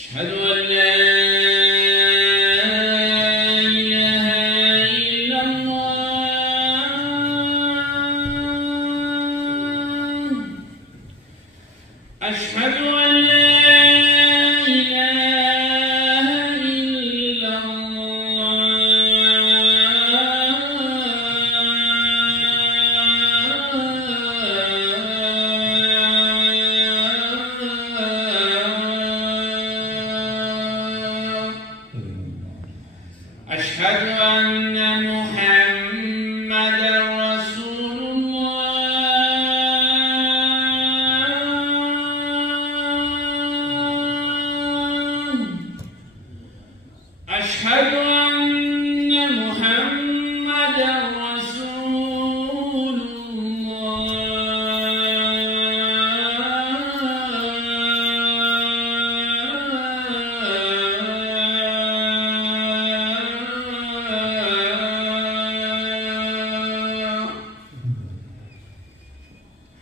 أشهد أن لا إله إلا الله. أشهد أن لا إله إلا أشهد أن محمدًا رسول الله. أشهد أن محمدًا رسول الله.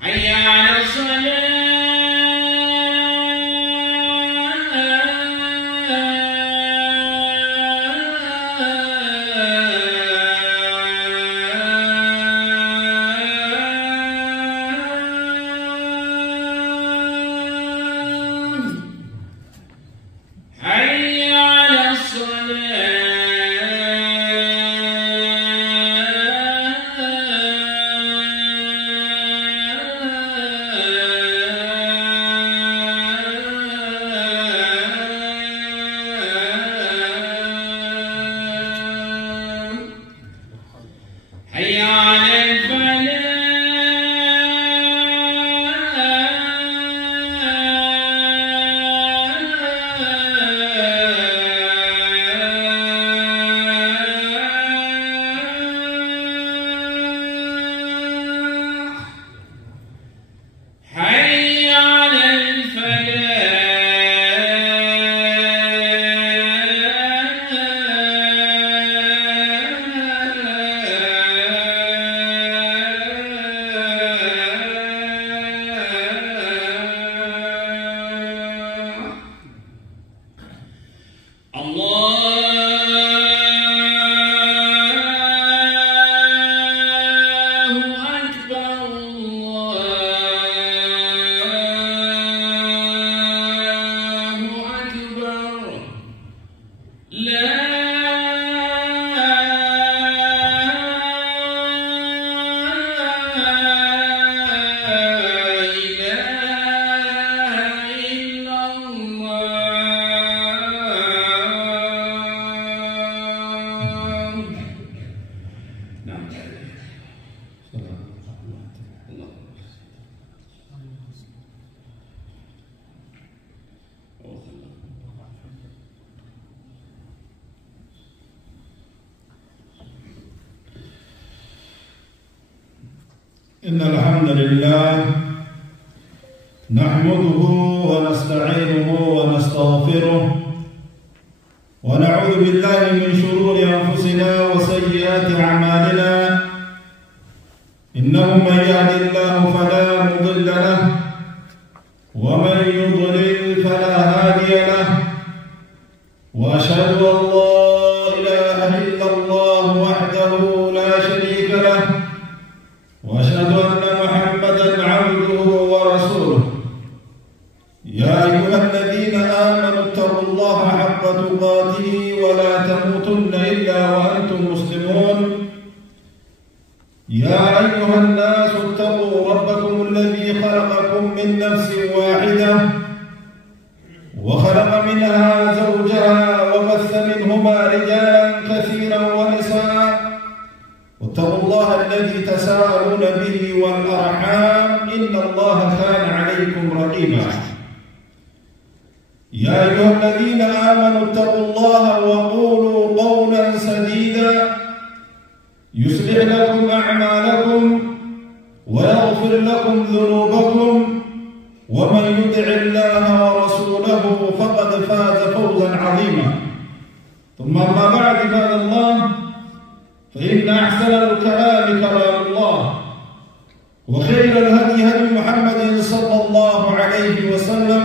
حي على حي على حي على حي على إن الحمد لله نحمده ونستعينه ونستغفره ونعوذ بالله من شرور أنفسنا وسيئات أعمالنا. إنه من يهد الله فلا مضل له ومن يضلل فلا هادي له. وأشهد أن لا إله إلا الله وحده لا شريك له وأشهد أن محمدًا عبده ورسوله. يا أيها الذين آمنوا اتقوا الله حق تقاته ولا تموتن إلا وأنتم مسلمون. يا أيها الناس اتقوا ربكم الذي خلقكم من نفس واحدة وخلق منها زوجها وبث منهما رجالا كثيرا ونساء. واتقوا الله الذي تساءلون به والأرحام إن الله كان عليكم رقيبا. يا أيها الذين آمنوا اتقوا الله وقولوا قولا سديدا يصلح لكم أعمالكم ويغفر لكم ذنوبكم ومن يطع الله ورسوله فقد فاز فوزا عظيما. ثم أما بعد عباد الله، فإن أحسن الكلام كلام الله وخير الهدي هدي محمد صلى الله عليه وسلم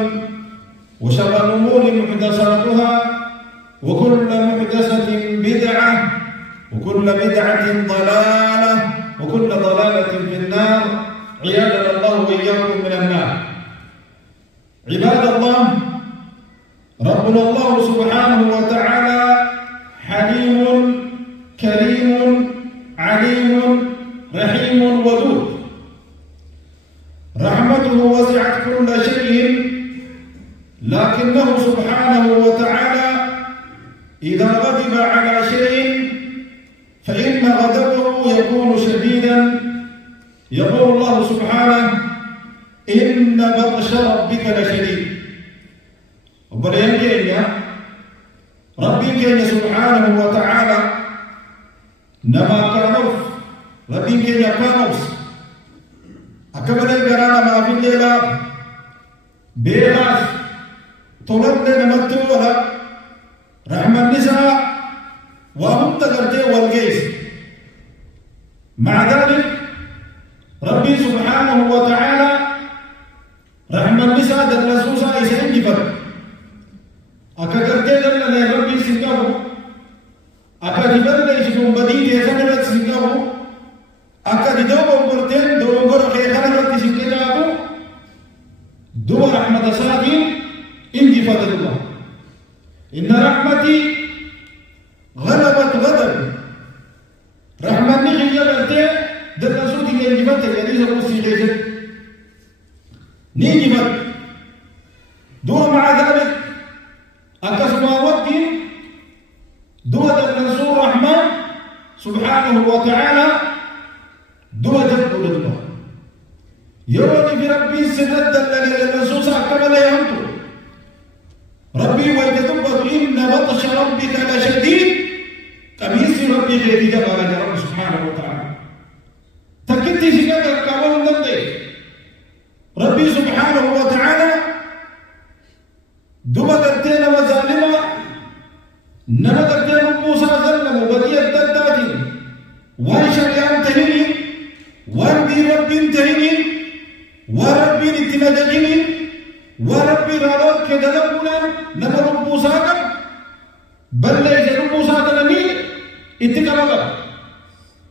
وشر الأمور محدثاتها محدثاتها وكل محدثة بدعة وكل بدعة ضلالة وكل ضلالة في النار عياذنا الله وإياكم من النار. عباد الله، ربنا الله سبحانه وتعالى حليم كريم عليم رحيم ودود. رحمته وسعت كل شيء، لكنه سبحانه وتعالى إذا غضب على شيء فإن غضبه يكون شديدا. يقول الله سبحانه: إن بطش ربك لشديد. وبريان كينيا ربي كينيا سبحانه وتعالى نما كانوف ربي كينيا كانوس أكمل الجرانا ما في الليلة بيلاس طلب لنا مكتوبة رحمة النساء وهم تقرتي والجيس. مع ذلك ربي سبحانه وتعالى رحمة النساء دلسوسا إسان جفر أكاكرتي دلنا ربي سنكابو أكاكبر ليشكم بديد يسنرت سنكابو أكاكدوبو مرتين دوغور خيخانرت سنكابو دو رحمة ساكين إن جفت الله. إن رحمتي غلبت غضب. رحمة نخي يبرتي دلسوتي ينجفت يديس موسي خيشت نيجفت دو. مع ذلك أكسما وقتي دو دلسو رحمة سبحانه وتعالى دو جد الله يروني في ربي سند دلسو ساكمل يهمتو ربي ويتدبر إن بطش ربك لشديد. قميص ربي غير جبال رب سبحانه وتعالى تكتي شكاك الكامل النبي. ربي سبحانه وتعالى دوما درتين وظالمة نما درتين موسى ظلم وبقية الدادين وان شريان تهيني وان دي رب تهيني وربي نتنججيني وربي رالوك كدلبنا نما رب موسى بل ليس رب موسى تنمي اتكالبا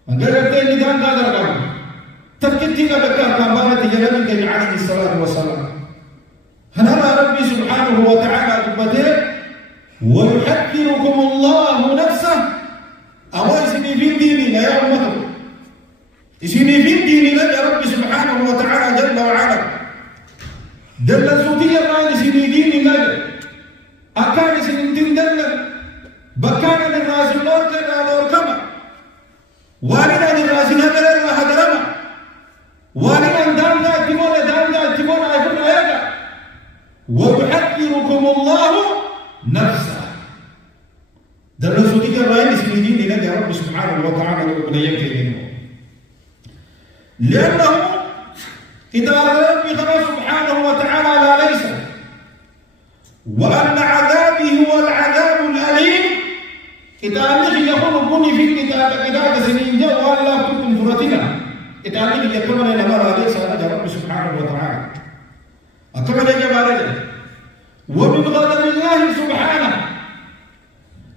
أنجرتين ندان قادر قام تكتي لبكا كامبانة جنبي عليه الصلاة والسلام. هنرى ربي سبحانه وتعالى دبته ويحذركم الله نفسه. أواسني في الدين لا يومته اسمي في الدين يا ربي سبحانه وتعالى جل وعلا دل سوتي الران اسمي دين لا أكان سنتين دل بكان الناس النور كنا كما والنا الناس هدر هدرما والنا دامنا تمونا يكون آياتا. ويحذركم الله نفسه دل سوتي الران اسمي دين يا رب سبحانه وتعالى وبنيته. لأنه إذا ربي سبحانه وتعالى لا ليس وأن عذابي هو العذاب الأليم. إذا نخي يقول بني في الكتاب كتاب سنين جو ولا كنتم فرتنا. إذا نخي يقول لنا ما ليس هذا رب سبحانه وتعالى أكمل جبارنا. ومن غضب الله سبحانه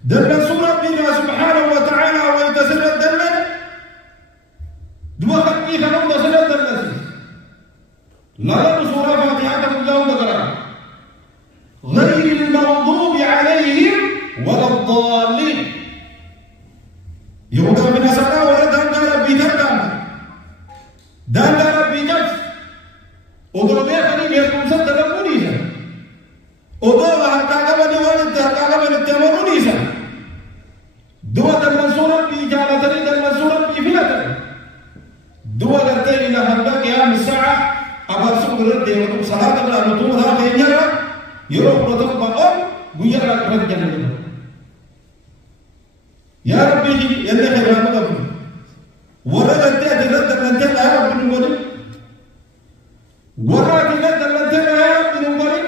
دل سورة بنا سبحانه وتعالى ويتسلل دل دوا خطي خنوم تسلل دل لا سورة فاتحة الله تقرأ غير المغضوب عليهم ولا الضالين. يوضع من أسرى ولا دان ربي تردان دان ربي نفس وضربه خليم يكون سد ربونيسا وضربه حتى قبل والد حتى قبل التمرونيسا دوا دل سورة بإجالة دل سورة بفلة دوا دل إلى حتى قيام الساعة أبا سكر الدين صلاة الله نتوم ذا خينيرا يروح نتوم بقوم بيارا رجل يا ربي يلي خيرا مقبل ولا تأتي رد من تبع يا رب نقول ولا تجد من تبع يا رب نقول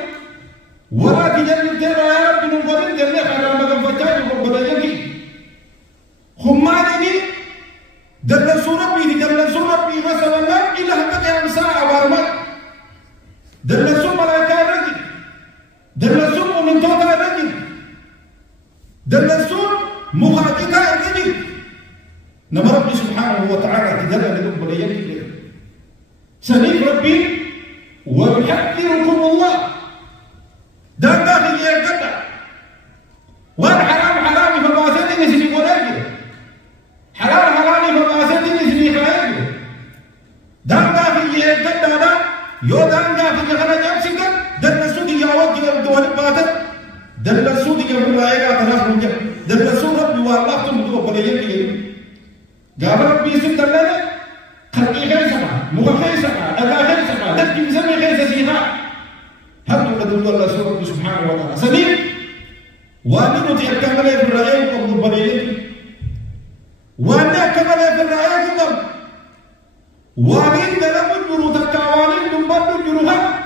ولا تجد من تبع يا رب نقول يلي خيرا مقبل فتاة وقبل يجي خماني دل سورة بي مثلا إلى حتى قيام ساعة وارمات دل سورة ملائكة رجل دل سورة من توتا رجل دلسون مخاطكا إذنك نما ربي سبحانه وتعالى تدلل لكم بليك سنيف ربي ويحذركم الله دانا في الجنة والحرام حرام فباسد نسمي قلاجه حلال حلال فباسد نسمي خلاجه دانا في الجنة يو دانا في الجنة جامسك دلسون دي ياوك دول باتت دلسون دي يقول رايقا تناف رجع دلسون ربي والله تنبتو بليك قال ربي سندلنا خلقي غير سما مغفي سما ألا غير سما تكي مسمي غير سيها هل تقول الله سبحانه وتعالى سبيل وانا نتي أكمل في الرأي وقم البليل وانا أكمل في الرأي وقم وانا دلم الجرو تكاوانين من بعد الجروها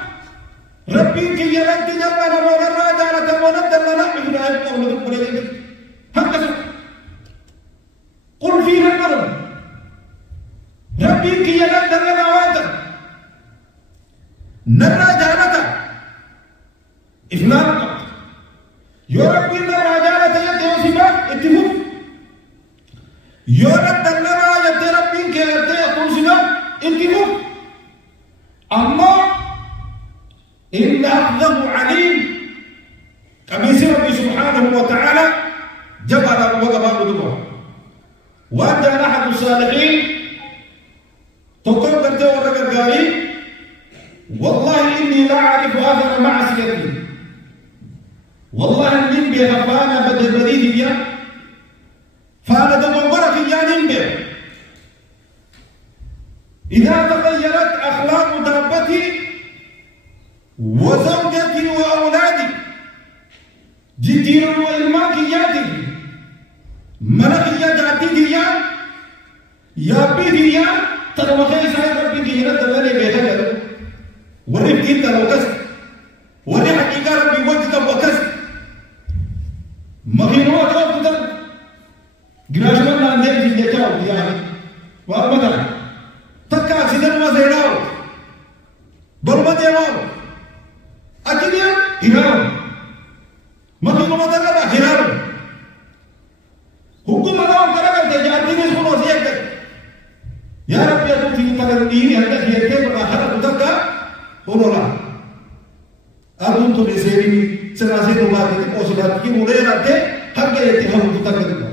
ربي كي يلد جلنا ولا راجعنا وندلنا في الرأي وقم البليل هكذا قل فيها النظر ربي كي يلد لنا واتا نرى جانتا إفلام يا ربي نرى جانتا يدي وسباب اتفوف يا رب لنا يدي ربي كي يدي يقول سباب اتفوف أما إن أخذه عليم كما يسير ربي سبحانه وتعالى جبل وقبال دبا وأنت أحد الصالحين تقول أنت ورقة قاري والله إني لا أعرف أثر معصيتي والله النبي بها فأنا بدل بريد بها فأنا تدبر في جانب إذا تغيرت أخلاق دابتي وزوجتي وأولادي جدير وإلماكياتي ملكية جاتي ديا يا بيديا تروحي سايد ربي دينا تلالي بيها ورب كنت لو كسر ورب حقيقة ربي وجد وكسر مغينو أدراب تدر جراشمان ناندين في ديكاو ديانا وأبدا تكا سيدن وزيراو برما ديواو أكيديا هيراو مغينو مدرنا هيراو hukum Allah kerana terjadi ni semua siapa? Ya Rabbi aku tinggal pada diri anda siapa berharap betul tak? Honolah. Aku tu disini serasi rumah ini positif kita mulai nanti harga itu harus kita kerja.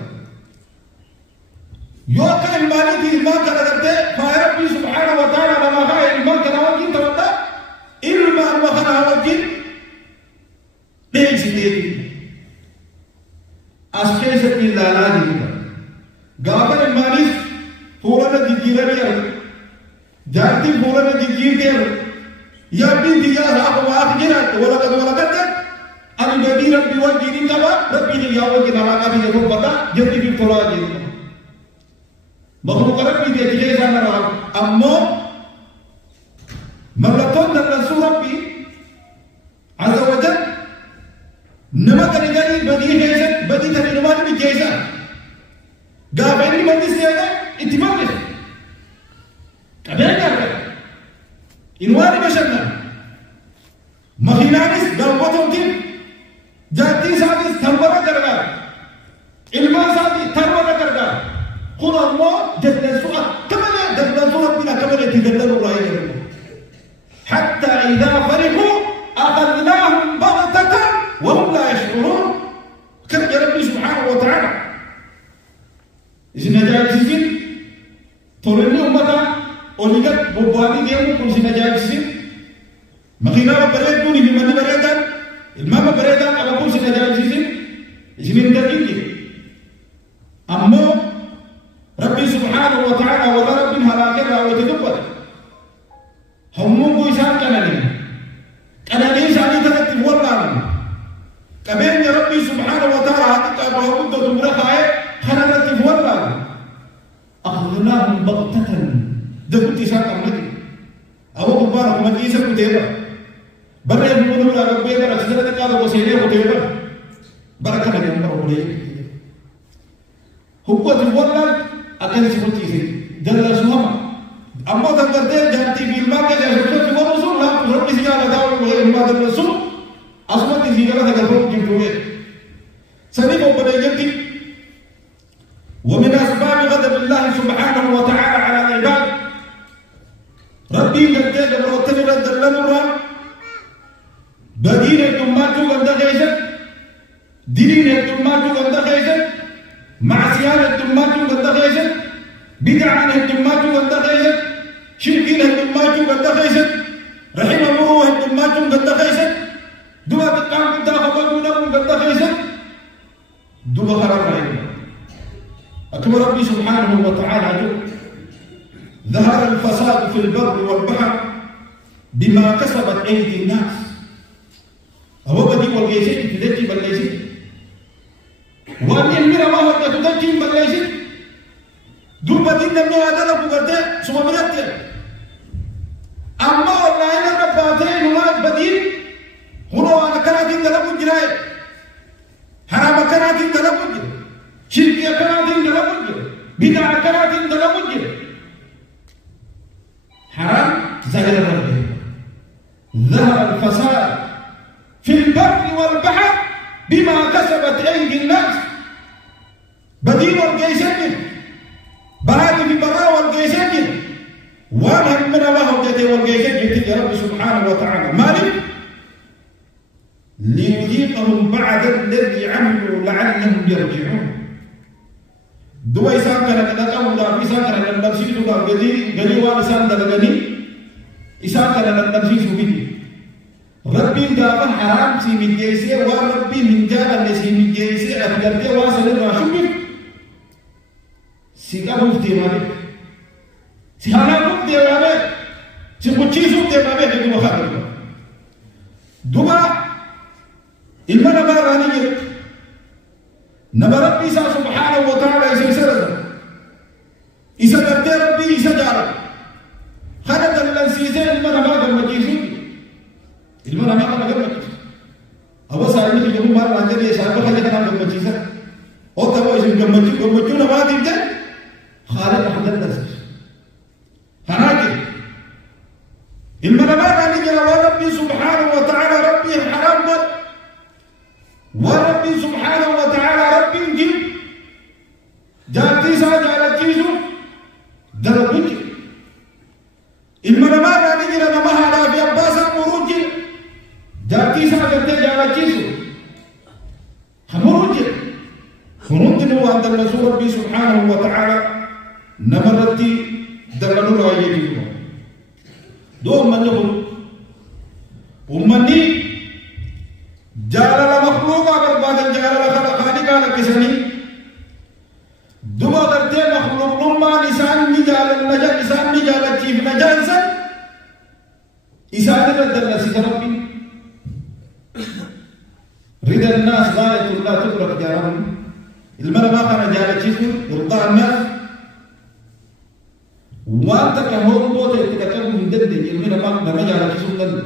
Yo kan iman di iman kerana nanti Rabbi Subhanahu Wa Taala nama kaya iman kerana kita betul. Ilmu Allah kerana kita dari sini. Aspek seperti lala juga. Gabar manis, pura dijira dia. Jati pura dijir dia. Ya bi dia apa apa jirat. Wala kata. Anu jadi Rabbi wajib apa? Rabbi dia wajib nama kami itu bata. Jadi bi pura jadi. Bahawa Rabbi dia tidak sana orang. Ammo melaton dan Rasul Rabbi Azza wa Jalla nama terjadi bagi hezat bagi terjadi di jasa. Gaben ni mandi siapa? Itibam ni. Kadang kadang. Inwari masyarakat. Mahinanis dalam waktu ini jati sahaja tambah kerja. Ilmu sahaja tambah kerja. Quran Allah jadi suat kemana dan suat bila kemana tidak ada orang. Hatta idza farihu akhadnahum baghtatan وهم لا يشعرون كرجع ربي سبحانه وتعالى إذا نجاح سيسين تورني أمتا أوليكت بوبواني ديمو كل سنجاح سيسين مخينا بريد دوني في من بريدان المام بريدان أبا كل سنجاح سيسين إذا نتكلم أمو ربي سبحانه وتعالى ولا ربي هلاكنا وتدبر هم كويسان كنانين ساني تكتب والله كمان يا ربي سبحانه وتعالى حتى أبوه مدة مرخاء خلالة تفولا أخذناهم بغتة دفت ساكا مدي أبو كبارك مديسة كتيبا برا يقولون لا ربي برا سنة كذا وسيلة كتيبا بركة من الله وليه هو تفولا أكن سبتيسي جل سوما أما تقدر جانتي بالما كذا سبتي تفولا رسول الله ربي سيجعل داول وغير ما الرسول أصلا تزيجنا تكلم جمهورية. سني بوبدأ درا بدين الدماتو قد خيشت دين الدماتو قد خيشت معصيان الدماتو قد خيشت بدعان الدماتو قد خيشت شركين الدماتو قد خيشت رحم الله الدماتو قد خيشت دوا تقام قد خبرنا قد خيشت دوا حرام علينا أكبر ربي سبحانه وتعالى ظهر الفساد في البر والبحر بما كسبت أيدي الناس هو بدي والجيشين تدجي بالجيشين وأن المرأة ما هو تدجي بالجيشين دون بدين نبني هذا لبوغرته سوى مرتين أما والله أنا رباتين هنا بدين هنا أنا كراتين دلبو جراي حرام كراتين دلبو جراي شرك كراتين دلبو جراي بدع كراتين دلبو جراي حرام ظهر الرب ظهر الفساد في البر والبحر بما كسبت أيدي الناس بدين والجيشين بعد في براء والجيشين وانا من الله جدي والجيشين يا رب سبحانه وتعالى مالك ليذيقهم بعد الذي عملوا لعلهم يرجعون دوي سانكنا كذا أولا في سانكنا لما نسيتوا قال وانا سانكنا لغني إسانكنا لما نسيتوا بني ربي دافع حرام سي من جيسي وربي من جال سي من جيسي أتقدر واصل الراشوبي سيكا مفتي مالك سيكا مفتي مالك سيكوشي سوفتي مالك يقول مخاطر دوما إلما نبا راني نبا ربي سبحانه وتعالى إسا سرد إسا قرد ربي إسا جارب خدت اللنسيسين إلما نبا قرم جيسو إلما نبا قرم جيسو أبا سارني في جمهور مال رانجر يشارب خلقنا قرم جيسا أوتبا إسا قرم جيسو نبا ديجا خالق أحد الناس هناك المنبات عن جل ربي سبحانه وتعالى ربي الحرام وربي سبحانه وتعالى ربي جل جاتي ساجا لجيسو دربك المنبات عن جل نمها لا في أباسا مروج جاتي ساجا تجا لجيسو خمروج خمروج نوان دل ربي سبحانه وتعالى نمرتي دلنا رأيي دو من يقول أمني جعل المخلوق بربادا جعل خالق على كسني دو أكرتي مخلوق نما نسان نجعل النجا نسان نجعل الجيف نجا إنسان إسان ردنا سيدربي رضا الناس غاية لا تدرك جارهم المرء ما كان جعل الجيف يرضى الناس وانت كهون بوته تكتب من دد يمين ما نجا على كيسون دد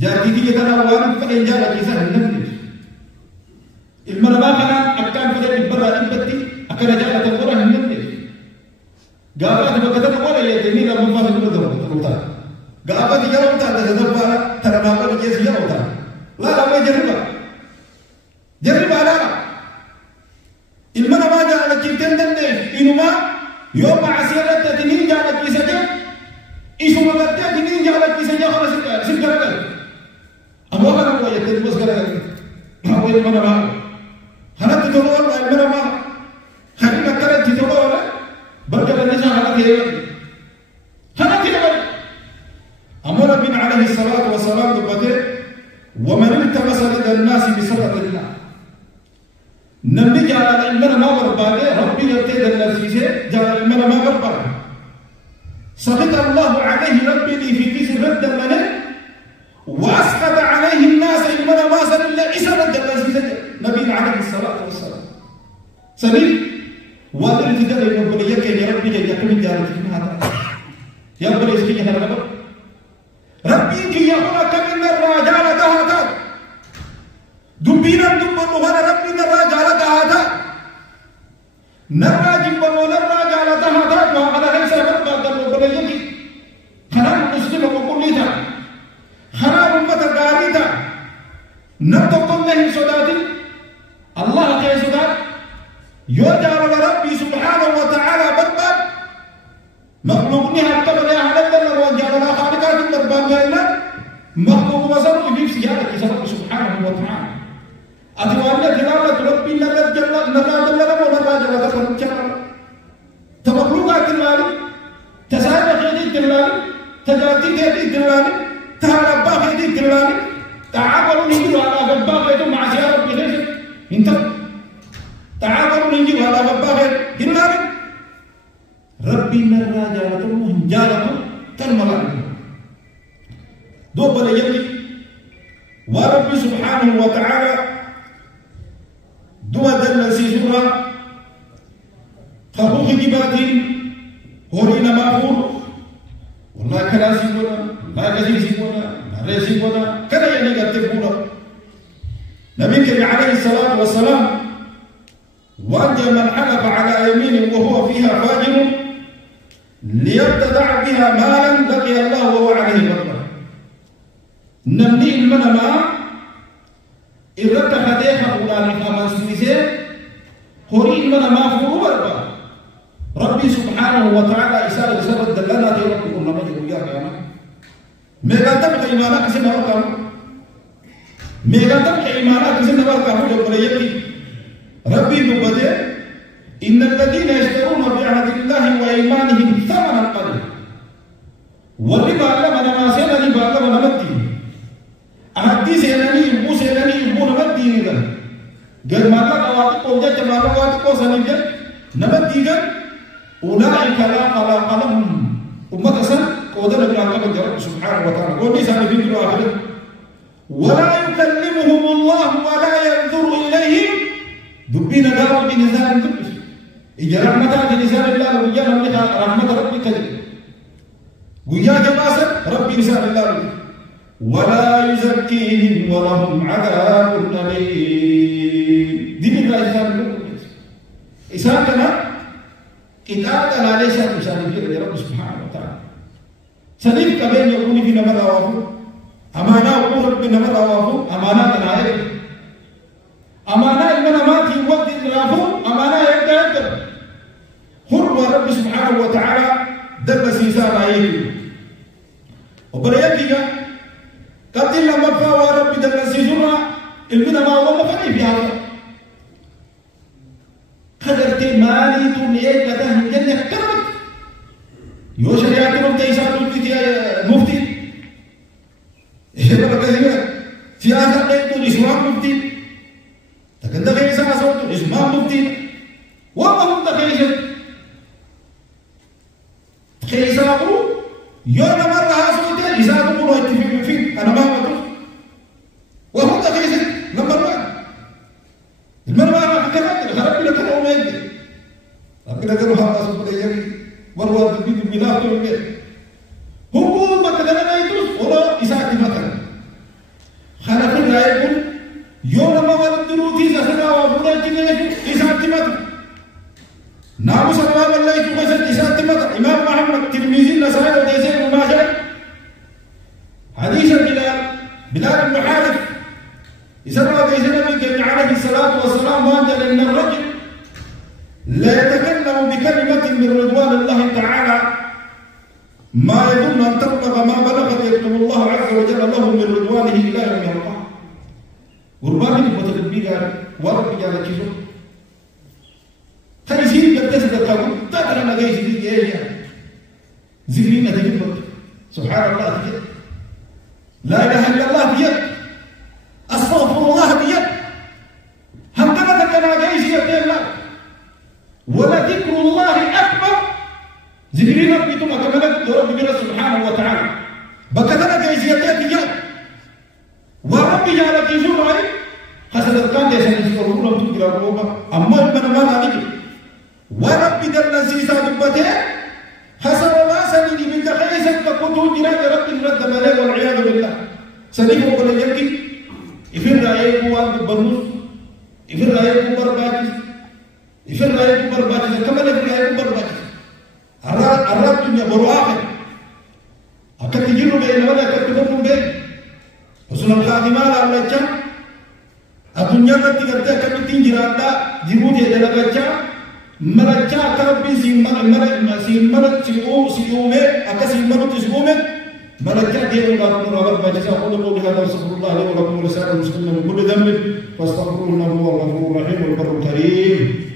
جاتي دي كذا وان فكين جا على كيسه هندم المربا كان اكان فدي برا انبتي اكن جا على تقرا هندم غابا دي كذا ولا يدني لا مفاهيم كذا غابا دي جرو تا دبا ترى ما بقى جيس يا وتا لا ما جرب على المربا جا على كيتن دد انما يوم عسيرة تنين جالت كيسجة إيشو مغتة تنين جالت كيسجة خلاص سكرة أما كنا نقول يتدي بس كره ما هو يمنا ما هنا تطلعون يمنا ما هنا نكرة تطلعون برجع النجاح هنا كده هنا كده أمر ربنا عليه الصلاة والسلام دبته ومن التمس لدى الناس بسبب الله نبي جعل المنا ما برباده ربي يبتدى النفسيسة جعل المنا ما برباده سخط الله عليه ربي لي في كيس رد المنا وأسقط عليه الناس المنا ما سن إلا إسا رد النفسيسة نبي عليه الصلاة والسلام سبيل وادر التدى يقول يكي يا ربي يقول جارتك هذا يا ربي يسكي هذا ربي كي يقول كمن الرجال هذا دبينا دبنا وهذا ربنا الرجال هذا نرى جبنا ونرى جال هذا وهذا ليس ربنا دبنا يجي خراب مسلم وكل ذا خراب أمة غاريدا نبتكم له سداد الله كي سداد يجعل ربي سبحانه وتعالى بربا مخلوقني حتى بلا حلال الله وجعل خالقات الدربان لنا مخلوق وصل في سيارة رب سبحانه وتعالى أتوانا تلاوة ربي نلا جل نلا جل ولا جل تفرجنا تمخلوقات تلالي تساعد خيدي تلالي تجارتي خيدي تلالي تهربا خيدي تلالي تعاقلوا نجوا على بابا خيدو مع سيارة بخير انت تعاقلوا نجوا على بابا خير تلالي ربي نلا جالته تنملا دوبل يجي وربي سبحانه وتعالى دوا دل سيجورا خبوخ جباتين هورينا مافور والله كلا سيبونا لا كذي سيبونا لا سيبونا كذا يعني قتلونا نبي كريم عليه الصلاة والسلام وأنت من حلف على يمين وهو فيها فاجر ليبتدع بها مالا لقي الله وهو عليه غضبان نمني المنما إردت خديها أولاني خمس نساء هوري المنما فروبا ربي سبحانه وتعالى إسالة سبب دلنا دي ربي كنا مجد وياك يا مان ميغا تبقى إيمانك سنة ورقم ميغا تبقى إيمانك سنة ورقم ربي نبدأ إن الذين يشترون بعهد الله وإيمانهم ثمنا قليلا والربا علمنا ما سينا ربا علمنا مدين أهدي سيناني يبو سيناني يبو نمدين إذا قد ما لك أواتك وجدت ما لك أواتك وسنجد نمدين أولئك لا خلاق لهم أمة سن قودنا بالعقب الجرب سبحانه وتعالى ونسان في الآخرة ولا يكلمهم الله ولا ينظر إليهم دبنا دارا بنزال دبس إجا رحمة نزال الله ويا رحمة ربك ويا جباسة ربي نزال الله ولا يزكيهم ولهم عذاب أليم دي من الله إسان كنا كتاب أنا ليس مسالم في رب سبحانه وتعالى سنيف كبير يقول في نمر أوافو أمانة أقول رب نمر أوافو أمانة تناير أمانة إمنا ما في وقت إنرافو أمانة يبدأ حر رب سبحانه وتعالى دل سيسان عليه وبريك قتل لما فاوى رب دل سيسونا إلمنا ما هو مفني في هذا قدرت مالي تنية كده جنة كرمت يو شريعة رب تيسان تلتي مفتي إيه بقى كذا سياسة تيتو الإسلام مفتي لكن ده غير سنة صوته إسماء مفتي وما هم ده خيسة خيسة أقول يوم مرة هاسوته إساءة تقولوا اتفق فيه أنا ما أقول وهم ده خيسة نمبر 1 المرة ما كمان خرب لك أنا وما يدري لكن أقول هذا صوته يجري والله تبيد الملاك والبيت هم ما كذا ما يدرس ولا إساءة مثلا خلق الله يقول يوم ما ودروا تيزا سنا وابودا جنيه إساءة مثلا نام سلام الله يتوقف إساءة مثلا إمام محمد ترمذي النسائي وديسي الماجر حديث بلال بن حارث إساءة ديسي النبي عليه الصلاة والسلام وأنزل إن الرجل لا يتكلم بكلمة من رضوان الله تعالى ما يظن أن تبلغ ما بلغت يكتب الله عز وجل له من رضوانه إلى يوم يلقاه قربان المتدبير ورب جل جلاله تيسير قدسة التقوى تقرأ ما جاي سيدي جاي ذكرين تجيبك سبحان الله بيد لا إله إلا الله بيد أستغفر الله بيد هم كما كنا جاي سيدي الله ولا ذكر الله أكبر ذكرين ربكم أكملت رب جل سبحانه وتعالى بكتنا جاي سيدي بيد وربي جعل في زرعي خسرت كان جيسا يسكرون لهم تقرأ روبا أما من ما ذلك وربي دل نسيسا دبته خسر الله سنيني من تخيسا كقطول جناد رب رد ملك والعياذ بالله سنيني وقل يجي إفر رأيه وان بالبرنوس إفر رأيه برباجس إفر رأيه برباجس كما لفر رأيه برباجس أراد دنيا برواقع أكد تجيروا بين ولا أكد تبقوا بين حسن الخاتمة على الجنة الدنيا التي قد كانت تنجرها جبوت يدلقها مرجع كربي سيمر سيومه أكسيمر تسيومه ملكات يوم قاتل رب جزاء قولوا بهذا واستغفر الله لي ولكم ولسائر المسلمين من كل ذنب فاستغفروه انه هو الغفور الرحيم والبر الكريم.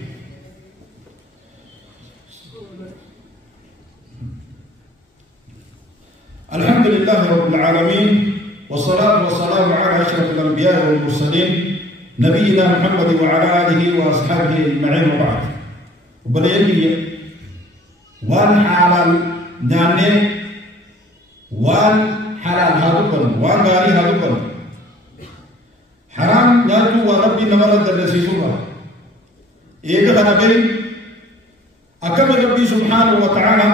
الحمد لله رب العالمين والصلاة والسلام على أشرف الأنبياء والمرسلين نبينا محمد وعلى آله وأصحابه أجمعين وبعد. وبليني وان حلال نانين وان حلال هادوكم وان غاري هادوكم حرام ناتو وربي نمرد النسيسوها إيجا غنبين أكمل ربي سبحانه وتعالى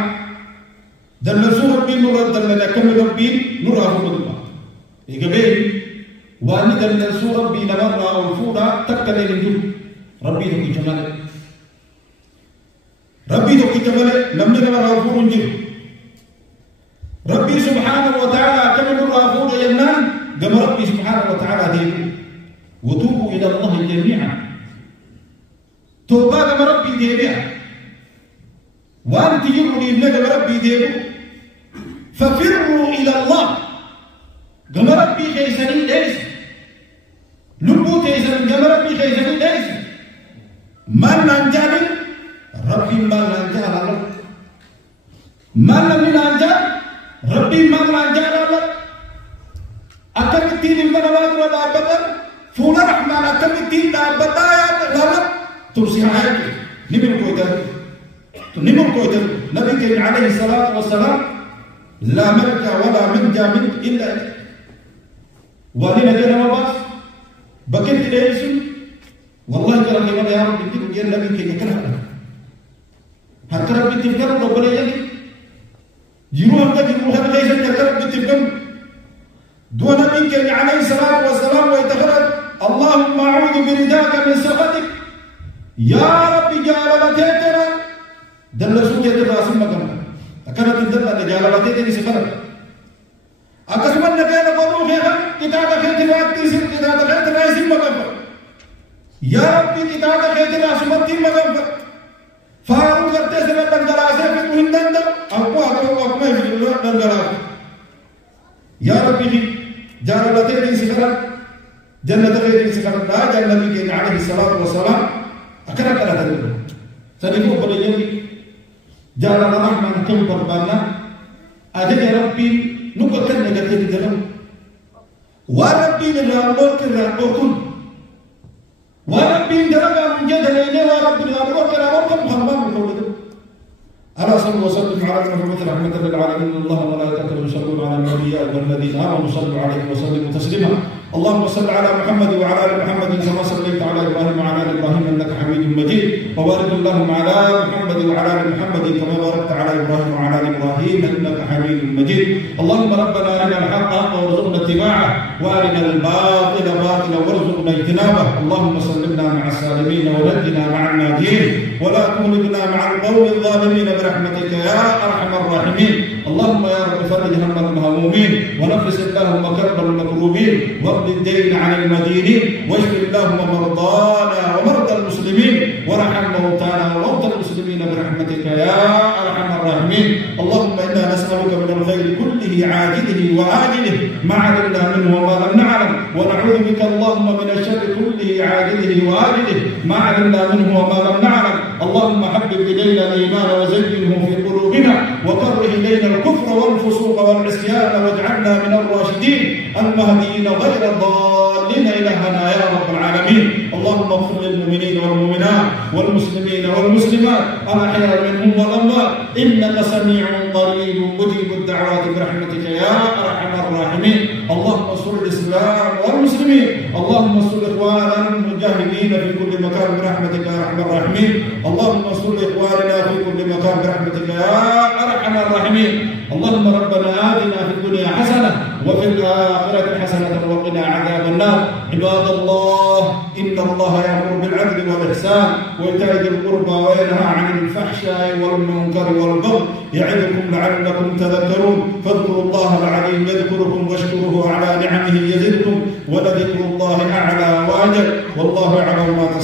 دلسو ربي نورد دلنا أكمل ربي نور أفضل الله إيجا بين وان دلسو ربي نمر وفودا تكتلين الجل ربي نكي جمال ربي نكي جمال لم نمر وفود الجل ربي سبحانه وتعالى أكمل وفود ينان قم ربي سبحانه وتعالى ديبو وتوبوا إلى الله جميعا توبا قم ربي ديبيا وأن تجروا لإبنك ربي ديبو ففروا إلى الله قم ربي خيسانين ليس لبو تيسان قم ربي خيسانين ليس من ننجان ربي من ننجان الله من ننجان ربي من ننجان الله أكم الدين المنوات والعبادة فولا رحمن أكم الدين العبادة لما ترسي حياتي نبي الكويتر نبي عليه الصلاة والسلام لا ملجأ ولا منجا منك إلا ولينا جانا وباس بكنت ليسون والله كرم لما يا رب يمكن جانا نبي كي يكره حتى ربي تفكر ربنا يلي جيروهم ده جيروهم ليس كرم بتفكر دون نبي عليه الصلاة والسلام ويتخرج اللهم أعوذ برداك من سخطك يا رب جلالتنا دلسوا يد الراسم مكان أكنت الدلة جلالتنا سخرج أكسمن نبينا قولوا خيرا إذا دخلت الوقت إذا دخلت الرئيس مكان يا رب إذا دخلت الراسمتي مكان فارو کرتے سے دندراسے پہ مہندند اپو اپو میں دندراس یا ربی جلالتنا سخرج جنة غير سكرت لا جنة النبي عليه الصلاة والسلام أكرت على ذلك سنقول بلجني جعل الرحمن كم بربانا أجل ربي نقطة نجتة جلم وربي للأمور كرامكم وربي درجة من جدلين وربي للأمور كرامكم خلنا من قوله ألا صلوا وسلم على محمد رحمة للعالمين الله وملائكته يصلون على النبي والذين آمنوا صلوا عليه وسلموا تسليما اللهم صل على محمد وعلى ال محمد كما صليت على ابراهيم وعلى ال ابراهيم انك حميد مجيد وبارك اللهم على محمد وعلى ال محمد كما باركت على ابراهيم وعلى ال ابراهيم انك حميد مجيد اللهم ربنا ارنا الحق حقا وارزقنا اتباعه وارنا الباطل باطلا وارزقنا اجتنابه اللهم سلمنا مع السالمين ونجنا مع الناجين ولا تهلكنا مع القوم الظالمين برحمتك يا ارحم الراحمين اللهم يا رب فرج هم المهمومين ونفس اللهم كرب المكروبين واقض الدين عن المدينين واشف اللهم مرضانا ومرضى المسلمين وارحم موتانا وموتى المسلمين برحمتك يا ارحم الراحمين اللهم انا نسالك من الخير كله عاجله واجله ما علمنا منه وما لم نعلم ونعوذ بك اللهم من الشر كله عاجله واجله ما علمنا منه وما لم نعلم اللهم حبب الينا الايمان وزينه في قلوبنا وكره الينا الكفر والفسوق والعصيان واجعلنا من الراشدين المهديين غير الضالين الهنا يا رب العالمين اللهم اغفر للمؤمنين والمؤمنات والمسلمين والمسلمات الاحياء منهم والاموات انك سميع قريب مجيب الدعوات برحمتك يا ارحم الراحمين اللهم انصر الاسلام والمسلمين اللهم انصر اخواننا المجاهدين في كل مكان برحمتك يا ارحم الراحمين اللهم انصر اخواننا في كل مكان برحمتك يا ارحم الراحمين اللهم ربنا آتنا في الدنيا حسنة وفي الآخرة حسنة وقنا عذاب النار عباد الله إن الله يأمر بالعدل والإحسان وإيتاء ذي القربى وينهى عن الفحشاء والمنكر والبغي يعظكم لعلكم تذكرون فاذكروا الله العليم يذكركم واشكروه على نعمه يزدكم ولذكر الله أعلى وأجل والله يعلم ما